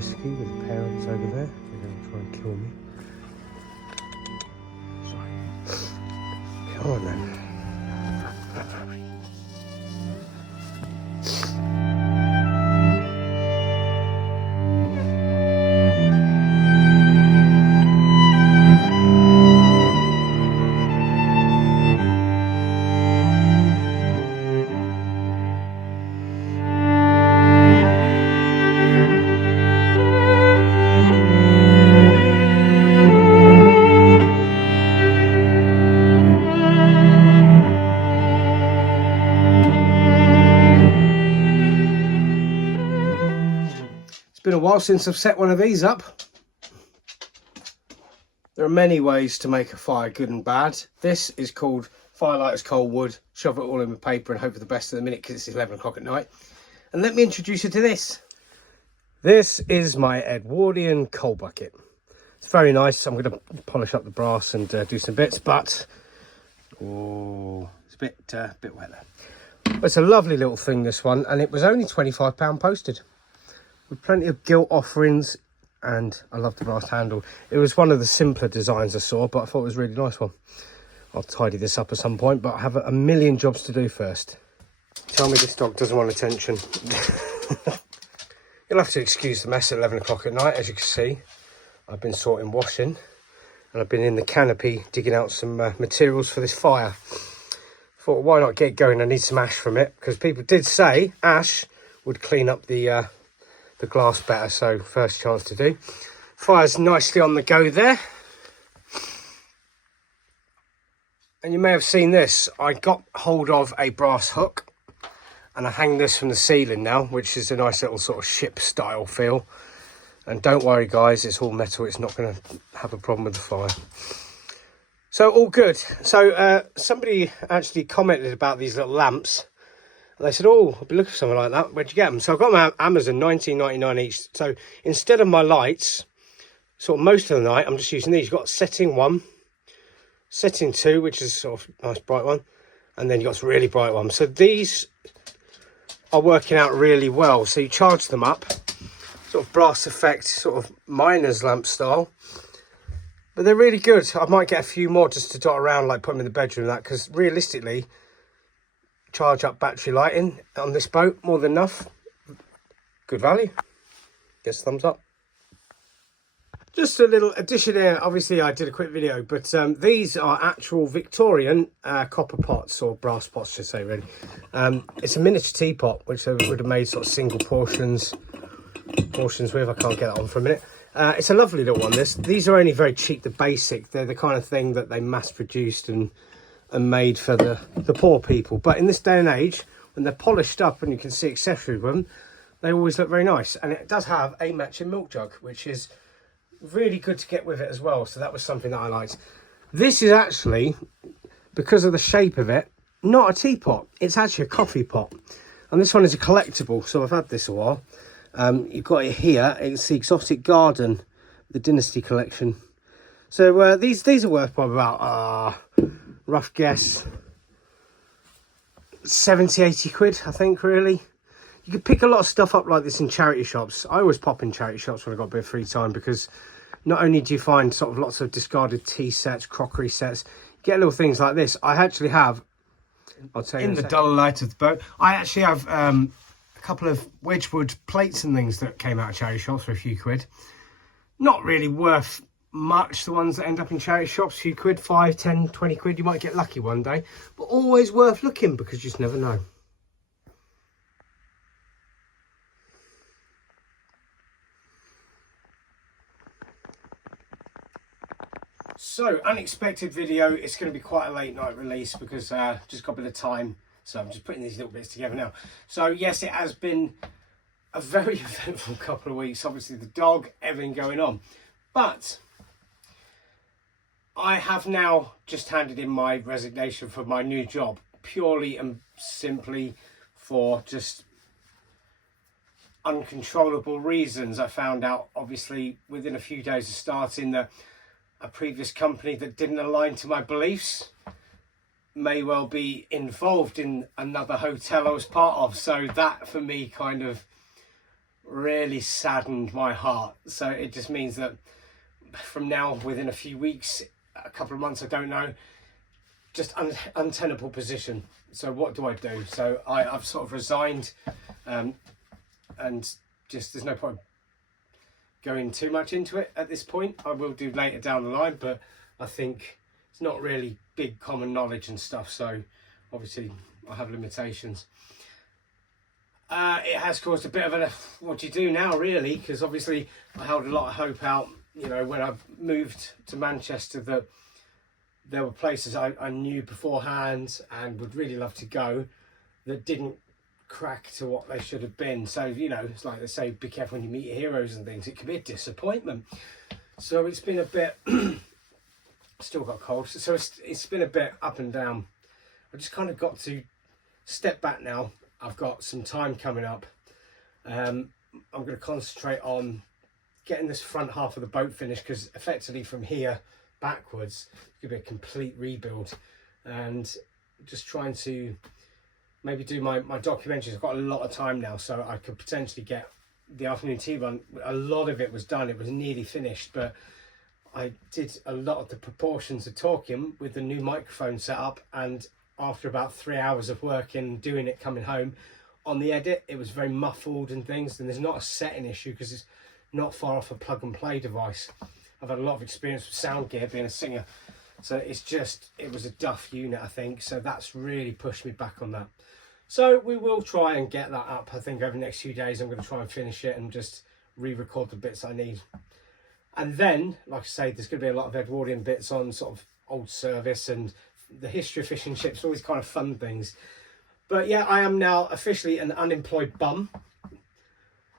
Whiskey with the parents over there. They're going to try and kill me. Sorry. Come on then. It's been a while since I've set one of these up. There are many ways to make a fire good and bad. This is called Firelighter's Cold Wood. Shove it all in with paper and hope for the best of the minute because it's 11 o'clock at night. And let me introduce you to this. This is my Edwardian coal bucket. It's very nice. I'm going to polish up the brass and do some bits, but oh, it's a bit wet there. It's a lovely little thing, this one, and it was only £25 posted. With plenty of gilt offerings, and I love the brass handle. It was one of the simpler designs I saw, but I thought it was a really nice one. I'll tidy this up at some point, but I have a million jobs to do first. Tell me this dog doesn't want attention. You'll have to excuse the mess at 11 o'clock at night. As you can see, I've been sorting washing, and I've been in the canopy digging out some materials for this fire. Thought, why not get going? I need some ash from it, because people did say ash would clean up the glass better, so first chance to do. Fire's nicely on the go there. And you may have seen this. I got hold of a brass hook and I hang this from the ceiling now, which is a nice little sort of ship style feel. And don't worry guys, it's all metal, it's not going to have a problem with the fire. So all good. So somebody actually commented about these little lamps. They said, oh, I'll be looking for something like that. Where'd you get them? So I got them on Amazon, $19.99 each. So instead of my lights, sort of most of the night, I'm just using these. You've got setting 1, setting 2, which is sort of nice bright one. And then you've got this really bright one. So these are working out really well. So you charge them up, sort of brass effect, sort of miner's lamp style. But they're really good. I might get a few more just to dot around, like put them in the bedroom and that, because realistically, charge up battery lighting on this boat, more than enough. Good value. Gets a thumbs up. Just a little addition here. Obviously I did a quick video, but these are actual Victorian copper pots, or brass pots should say really. It's a miniature teapot which I would have made sort of single portions with. I can't get that on for a minute. It's a lovely little one. These are only very cheap, the basic. They're the kind of thing that they mass produced and made for the poor people. But in this day and age, when they're polished up and you can see accessories with them, they always look very nice. And it does have a matching milk jug, which is really good to get with it as well. So that was something that I liked. This is actually, because of the shape of it, not a teapot. It's actually a coffee pot. And this one is a collectible, so I've had this a while. You've got it here. It's the Exotic Garden, the Dynasty collection. So these are worth probably about rough guess 70-80 quid, I think. Really, you could pick a lot of stuff up like this in charity shops. I always pop in charity shops when I've got a bit of free time, because not only do you find sort of lots of discarded tea sets, crockery sets, you get little things like this. I actually have, I'll tell you in the dull light of the boat, I actually have a couple of Wedgwood plates and things that came out of charity shops for a few quid. Not really worth much, the ones that end up in charity shops, a few quid, 5, 10, 20 quid. You might get lucky one day, but always worth looking, because you just never know. So, unexpected video. It's going to be quite a late night release because just got a bit of time, so I'm just putting these little bits together now. So yes, it has been a very eventful couple of weeks. Obviously the dog, everything going on, but I have now just handed in my resignation for my new job, purely and simply for just uncontrollable reasons. I found out, obviously, within a few days of starting, that a previous company that didn't align to my beliefs may well be involved in another hotel I was part of. So that, for me, kind of really saddened my heart. So it just means that from now, within a few weeks, a couple of months, I don't know, just untenable position. So what do I do? So I've sort of resigned, and just there's no point going too much into it at this point. I will do later down the line, but I think it's not really big common knowledge and stuff, so obviously I have limitations. It has caused a bit of a what do you do now, really, because obviously I held a lot of hope out, you know, when I moved to Manchester, that there were places I knew beforehand and would really love to go that didn't crack to what they should have been. So, you know, it's like they say, be careful when you meet your heroes and things. It can be a disappointment. So it's been a bit still got cold, so it's been a bit up and down. I just kind of got to step back now. I've got some time coming up. I'm going to concentrate on getting this front half of the boat finished, because effectively from here backwards it could be a complete rebuild, and just trying to maybe do my documentaries. I've got a lot of time now, so I could potentially get the afternoon tea run. A lot of it was done, it was nearly finished, but I did a lot of the proportions of talking with the new microphone set up, and after about 3 hours of working, doing it, coming home on the edit, it was very muffled and things. And there's not a setting issue because it's not far off a plug and play device. I've had a lot of experience with sound gear being a singer, so it's just, it was a duff unit, I think, so that's really pushed me back on that. So we will try and get that up. I think over the next few days I'm going to try and finish it and just re-record the bits I need. And then, like I say, there's going to be a lot of Edwardian bits on sort of old service and the history of fish and chips, all these kind of fun things. But yeah, I am now officially an unemployed bum.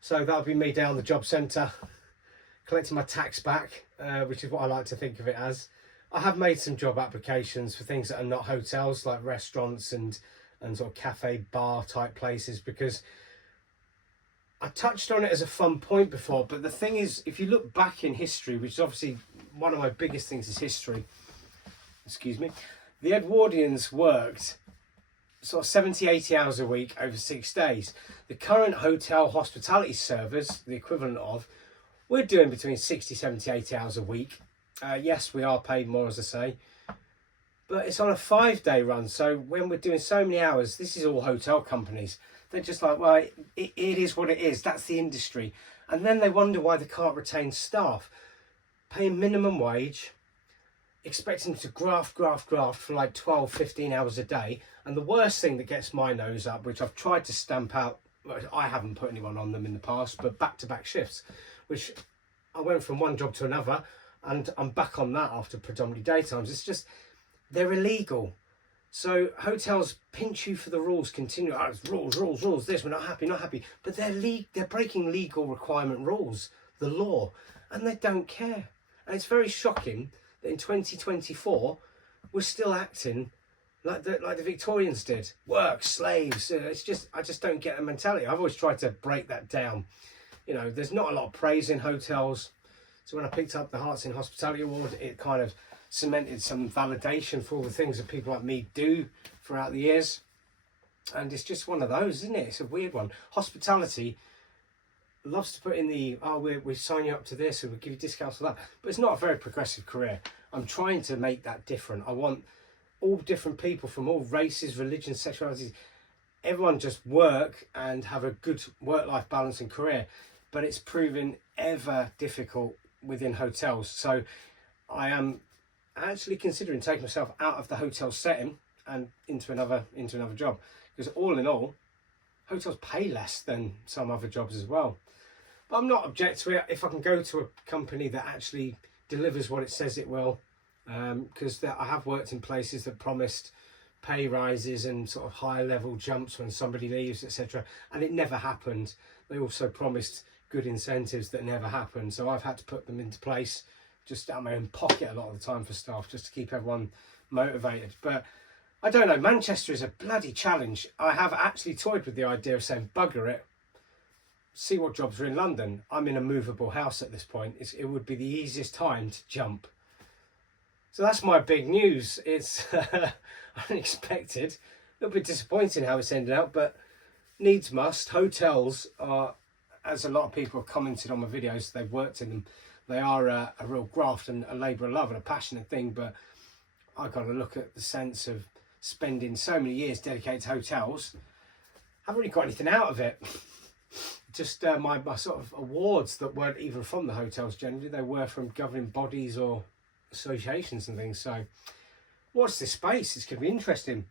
So that'll be me down the job centre, collecting my tax back, which is what I like to think of it as. I have made some job applications for things that are not hotels, like restaurants and sort of cafe bar type places, because I touched on it as a fun point before. But the thing is, if you look back in history, which is obviously one of my biggest things is history, excuse me, the Edwardians worked sort of 70, 80 hours a week over 6 days. The current hotel hospitality servers, the equivalent of, we're doing between 60, 70, 80 hours a week. Yes, we are paid more, as I say, but it's on a 5-day run. So when we're doing so many hours, this is all hotel companies. They're just like, well, it is what it is. That's the industry. And then they wonder why they can't retain staff. Paying minimum wage, expecting to graft for like 12, 15 hours a day. And the worst thing that gets my nose up, which I've tried to stamp out, I haven't put anyone on them in the past, but back-to-back shifts, which I went from one job to another, and I'm back on that after predominantly daytimes. It's just, they're illegal. So hotels pinch you for the rules continually. Oh, it's rules, this, we're not happy. But they're breaking legal requirement rules, the law, and they don't care. And it's very shocking that in 2024, we're still acting like the Victorians did. Work, slaves. It's just, I just don't get the mentality. I've always tried to break that down. You know, there's not a lot of praise in hotels. So when I picked up the Hearts in Hospitality Award, it kind of cemented some validation for all the things that people like me do throughout the years. And it's just one of those, isn't it? It's a weird one. Hospitality loves to put in the, oh, we sign you up to this and we'll give you discounts for that. But it's not a very progressive career. I'm trying to make that different. I want all different people from all races, religions, sexualities, everyone just work and have a good work-life balance and career. But it's proven ever difficult within hotels. So I am actually considering taking myself out of the hotel setting and into another job, because all in all, hotels pay less than some other jobs as well. But I'm not object to it if I can go to a company that actually delivers what it says it will, because I have worked in places that promised pay rises and sort of higher level jumps when somebody leaves, etc., and it never happened. They also promised good incentives that never happened, so I've had to put them into place just out of my own pocket a lot of the time for staff, just to keep everyone motivated. But I don't know, Manchester is a bloody challenge. I have actually toyed with the idea of saying bugger it, see what jobs are in London. I'm in a movable house at this point. It would be the easiest time to jump. So that's my big news. It's unexpected, a little bit disappointing how it's ended out, but needs must. Hotels are as a lot of people have commented on my videos, they've worked in them. They are a real graft and a labour of love and a passionate thing, but I've got to look at the sense of spending so many years dedicated to hotels. I haven't really got anything out of it. Just my sort of awards that weren't even from the hotels generally, they were from governing bodies or associations and things. So watch this space, it's going to be interesting.